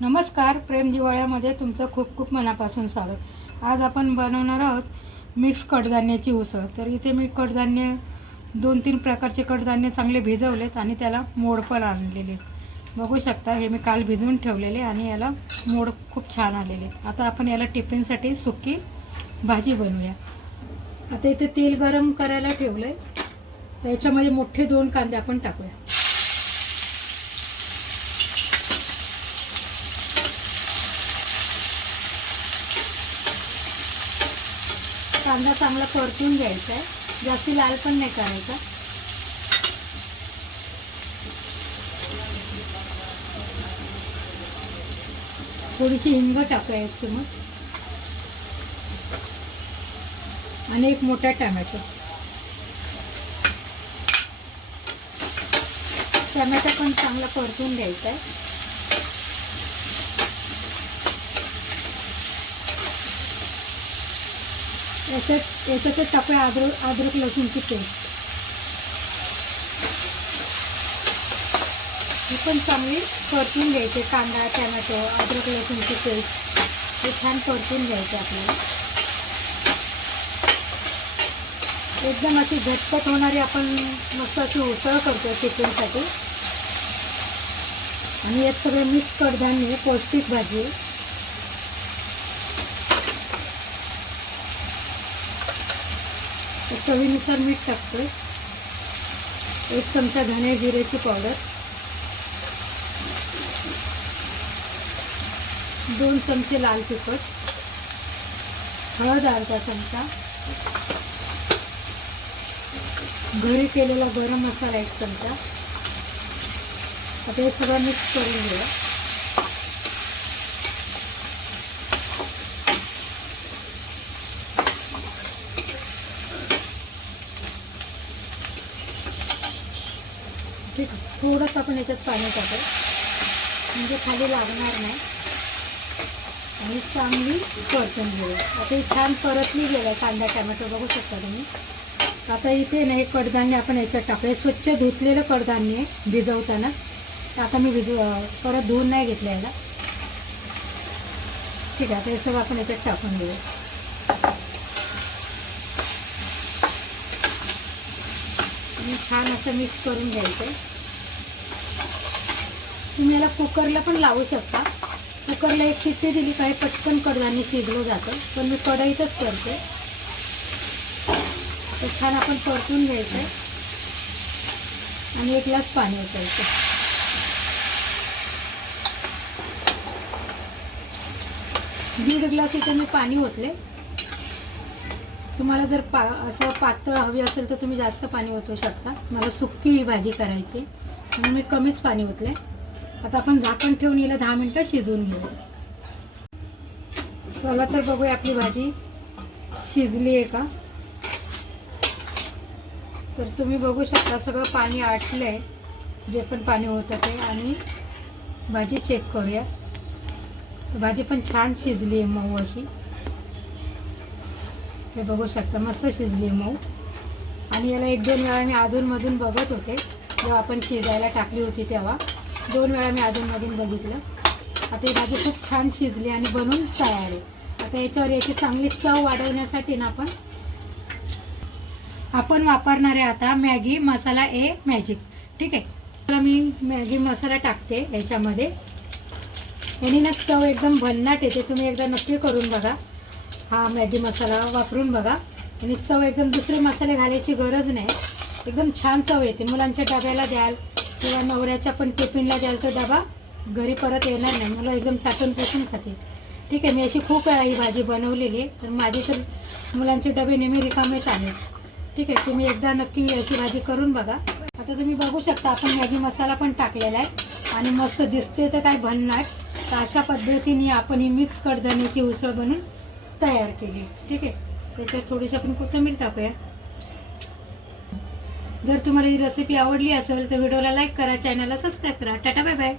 नमस्कार प्रेम जिवाळ्यामध्ये तुमचं खूप खूप मनापासून स्वागत. आज आपण बनवणार आहोत मिक्स कडधान्याची उसळ. तर इथे मी कडधान्य दोन तीन प्रकारचे कडधान्य चांगले भिजवलेत आणि त्याला मोड पण आणलेले आहेत. बघू शकता हे मी काल भिजवून ठेवलेले आणि याला मोड खूप छान आलेले आहेत. आता आपण याला टिफिनसाठी सुकी भाजी बनवूया. आता इथे तेल गरम करायला ठेवलं आहे त्याच्यामध्ये मोठे दोन कांदे आपण टाकूया. कांदा चांगला परतून घ्यायचा आहे. जास्ती लाल पण नाही करायचा. थोडीशी हिंग टाकूया एक चमच आणि एक मोठा टमॅटो. टमॅटो पण चांगला परतून घ्यायचा आहे. याच्यात याच्यातच टाकूया अद्रक अद्रक लसूणची पेस्ट. ही पण चांगली परतून घ्यायचे कांदा टॅमॅटो अद्रक लसूणची पेस्ट. हे छान परतून घ्यायचे आपल्याला. एकदम अशी झटपट होणारी आपण मस्त अशी उसळ करतो चिकनसाठी. आणि यात सगळं मिक्स कडधान्य पौष्टिक भाजी आहे तर चवीनुसार मीठ टाकतोय. एक चमचा धने जिरेची पावडर. दोन चमचे लाल तिखट. हळद अर्धा चमचा. घरी केलेला गरम मसाला एक चमचा. आता हे सगळं मिक्स करून घेऊया. ठीक आहे थोडंसं आपण याच्यात पाणी टाकू. म्हणजे खाली लागणार नाही. आणि चांगली परतून घेऊया आता ही छान परतली गेलं कांदा टमॅटो बघू शकता तुम्ही. आता इथे ना हे कडधान्य आपण याच्यात टाकूया स्वच्छ धुतलेलं कडधान्य आहे भिजवताना. आता मी भिजू परत धुवून नाही घेतलं याला. ठीक आहे आता हे सगळं आपण याच्यात टाकून घेऊया आणि छान असं मिक्स करून घ्यायचं. आहे तुम्ही याला कुकरला पण लावू शकता. कुकरला एक शिट्टी दिली काही पटकन कडधान्य शिजलं जातं. पण मी कढईतच करते. तर छान आपण परतून घ्यायचं. आहे आणि एक ग्लास पाणी ओतायचं. दीड ग्लास इथे मी पाणी ओतले. तुम्हाला जर पा असं पातळ हवी असेल तर तुम्ही जास्त पाणी ओतू शकता. मला सुक्की ही भाजी करायची म्हणून मी कमीच पाणी ओतले आता आपण झाकण ठेवून याला दहा मिनटं शिजवून घेऊ. चला तर बघूया आपली भाजी शिजली आहे का? तर तुम्ही बघू शकता सगळं पाणी आटलं आहे जे पण पाणी होतं ते आणि भाजी चेक करूया. भाजी पण छान शिजली आहे मऊ अशी. हे बघू शकता मस्त शिजली आहे मऊ. आणि याला एक दोन वेळा मी अधूनमधून बघत होते. जेव्हा आपण शिजायला टाकली होती तेव्हा. दोन वेळा मी अधूनमधून बघितलं. आता ही भाजी खूप छान शिजली आणि बनून तयार आहे. आता याच्यावर याची चांगली चव वाढवण्यासाठी ना आपण आपण वापरणार आहे आता मॅगी मसाला ए मॅजिक. ठीक आहे? तर मी मॅगी मसाला टाकते याच्यामध्ये. याने ना चव एकदम भन्नाट येते. तुम्ही एकदा नक्की करून बघा. हा मॅगी मसाला वापरून बघा. आणि चव एकदम दुसरे मसाले घालायची गरज नाही. एकदम छान चव येते. मुलांच्या डब्याला द्याल किंवा नवऱ्याच्या पण टिफिनला द्याल तर डबा घरी परत येणार नाही. मुलं एकदम चाटून पुसून खाते ठीक आहे मी अशी खूप वेळा ही भाजी बनवलेली आहे. तर माझे तर मुलांचे डबे नेहमी रिकामेच आले ठीक आहे तुम्ही एकदा नक्की अशी भाजी करून बघा. आता तुम्ही बघू शकता आपण मॅगी मसाला पण टाकलेला आहे. आणि मस्त दिसते तर काय भन्नाट तर अशा पद्धतीने आपण ही मिक्स कडधान्याची उसळ बनवून तयार केली. ठीक आहे? त्याच्यात थोडीशी आपण कोथिंबीर टाकूया. जर तुम्हाला ही रेसिपी आवडली असेल तर व्हिडिओला लाईक करा चॅनलला सबस्क्राईब करा. Tata bye bye